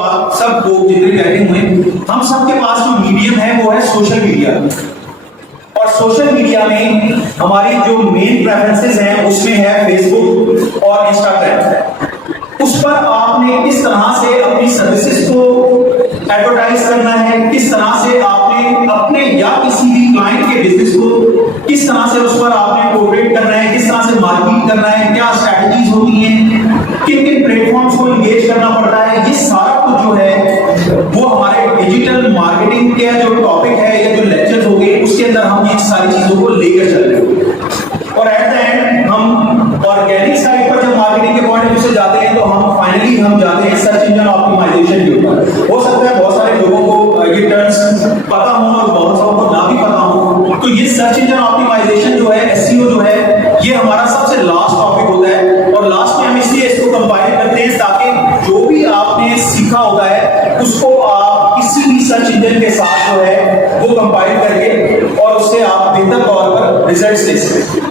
पास सब लोग जितने बैठे हुए हम सबके पास जो मीडियम है वो है सोशल मीडिया। और सोशल मीडिया में हमारी जो मेन प्रेफरेंसेस हैं उसमें है फेसबुक और इंस्टाग्राम। उस पर आपने किस तरह से अपनी सर्विसेज को एडवर्टाइज करना है, किस तरह से आपने अपने या किसी भी क्लाइंट के बिजनेस को किस तरह से उस पर आपने कोऑपरेट करना है, किस तरह से मार्केटिंग करना है, क्या स्ट्रैटेजीज होती हैं, किन किन प्लेटफॉर्म्स को एंगेज करना पड़ता है, ये सारा कुछ जो है वो हमारे डिजिटल मार्केटिंग के जो टॉपिक है या जो लेक्चर्स हो गए उसके अंदर हम ये सारी चीजों को लेकर चल रहे हैं। और एट द एंड हम ऑर्गेनिक साइड पर जब मार्केटिंग के पॉइंट ऑफ व्यू से जाते हैं तो हम फाइनली जाते हैं सर्च इंजन ऑप्टिमाइजेशन के ऊपर। हो सकता है बहुत सारे लोगों को ये टर्म्स पता हो और बहुत सारों को ना भी पता हो। तो ये सर्च इंजन ऑप्टिमाइजेशन जो है, एसईओ जो है, ये हमारा सबसे लास्ट टॉपिक होता है। और लास्ट में हम इसलिए इसको कंपाइल करते हैं ताकि जो भी आपने सीखा होता है उसको आप किसी भी सर्च इंजन के साथ जो है वो कंपाइल करके और उससे आप बेहतर तौर पर रिजल्ट्स ले सकते हैं।